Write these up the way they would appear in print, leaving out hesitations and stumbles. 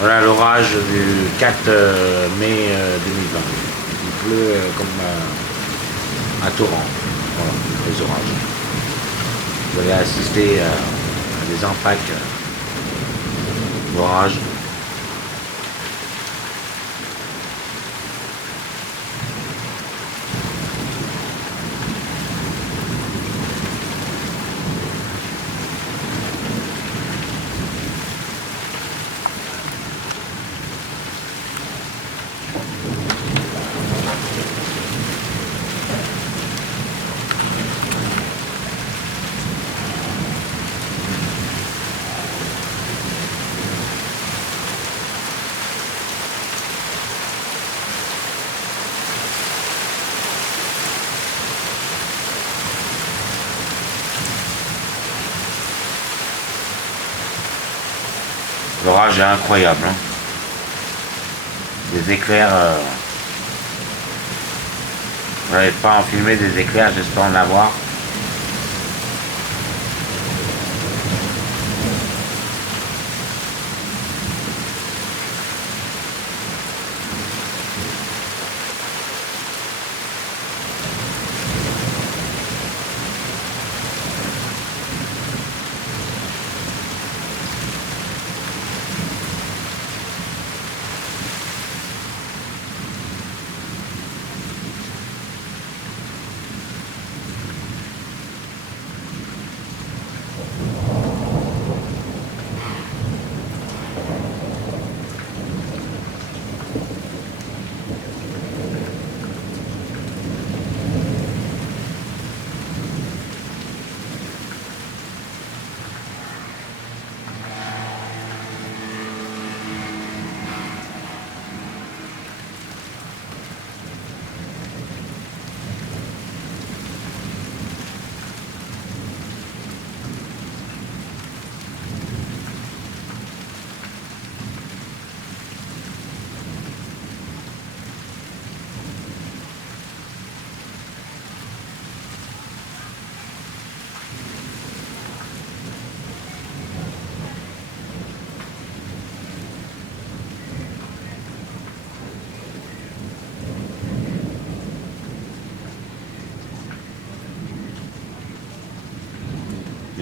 Voilà l'orage du 4 mai 2020. Il pleut comme un torrent. Voilà, les orages. Vous allez assister à des impacts d'orage. L'orage est incroyable. Hein. Des éclairs. Je n'arrive pas à en filmer des éclairs, j'espère en avoir.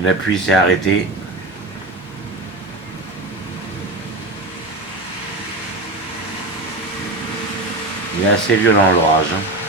La pluie s'est arrêtée. Il est assez violent l'orage. Hein.